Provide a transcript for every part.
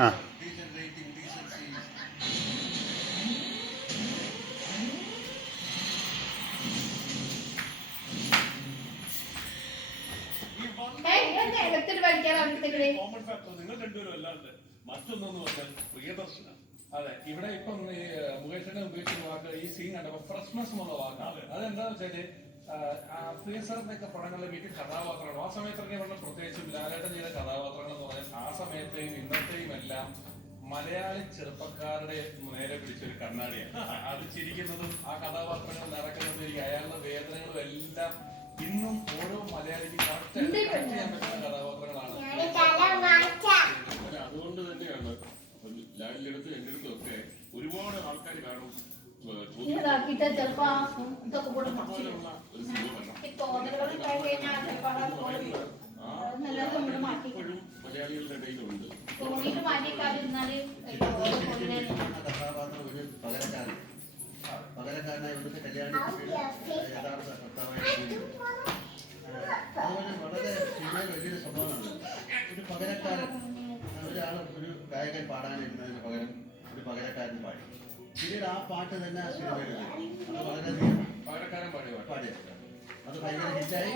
ആ നിങ്ങൾ രണ്ടുപേരും അല്ലാണ്ട് മറ്റൊന്നെന്ന് പറഞ്ഞാൽ പ്രിയദർശന. അതെ, ഇവിടെ ഇപ്പം ഈ മുകേഷിനെ ഉപയോഗിക്കുന്ന വാക്ക് ഈ സീൻ കണ്ടപ്പോ ഫ്രഷ്നസ് എന്നുള്ള വാക്കാണ്. അതെന്താന്ന് വെച്ചാല് പ്രിയ സാറിന്റെയൊക്കെ പടങ്ങളിലെ വീട്ടിൽ കഥാപാത്രങ്ങൾ ആ സമയത്തൊക്കെ പറഞ്ഞ പ്രത്യേകിച്ചും ലാലേട്ടൻ ചെയ്ത കഥാപാത്രങ്ങൾ എന്ന് പറഞ്ഞാൽ ആ സമയത്തെയും ഇന്നത്തെയും എല്ലാം മലയാളി ചെറുപ്പക്കാരുടെ നേരെ പിടിച്ചൊരു കണ്ണാടിയാണ്. അത് ചിരിക്കുന്നതും ആ കഥാപാത്രങ്ങൾ നടക്കുന്നതും അയാളുടെ വേദനകളും എല്ലാം ഇന്നും ഓരോ മലയാളിക്ക് കറക്റ്റ് ചെയ്യാൻ പറ്റുന്ന കഥാപാത്രങ്ങളാണ്. അതുകൊണ്ട് തന്നെയാണ് ലാലിന്റെ അടുത്ത് എന്റെ അടുത്തും ഒക്കെ ഒരുപാട് ആൾക്കാർ കാണും ഇപ്പോഴും മലയാളികളുടെ ഇടയിലുണ്ട്. പകരക്കാരനായി ഇവിടുത്തെ കല്യാണി യഥാർത്ഥ ഭർത്താവായി അതുപോലെ വളരെ സിനിമയിൽ വലിയൊരു സംഭവമാണ്. ഒരു പകരക്കാരൻ ഒരാൾ ഒരു ഗായകൻ പാടാനിരുന്നതിന് പകരം ഒരു പകരക്കാരൻ പാടി. പിന്നീട് ആ പാട്ട് തന്നെ സിനിമയിൽ അത് വളരെയധികം പകരക്കാരൻ പാടിയ അത് ഭയങ്കര ഹിറ്റായി.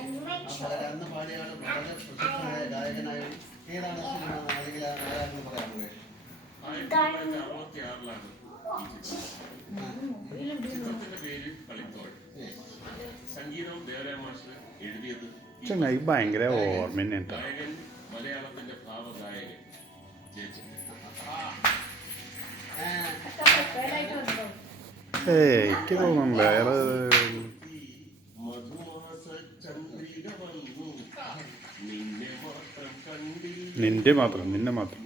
അന്ന് പാടിയ ആൾ വളരെ പ്രശസ്തനായ ഗായകനായും ഏതാണ് സിനിമ അല്ലെങ്കിൽ ആരാണെന്ന് പറയാൻ പോയി. 1966 ചിത്രത്തിന്റെ പേര് കളിത്തോൾ. സംഗീതം ദേവരായ മാസ്റ്റർ എഴുതിയത്. ചങ്ങായി ഭയങ്കര ഓർമ്മ ഗായകൻ മലയാളത്തിന്റെ ഭാവഗായകൻ ജയചന്ദ്രൻ. എനിക്ക് തോന്നുന്നില്ല അയാള് നിന്നെ മാത്രം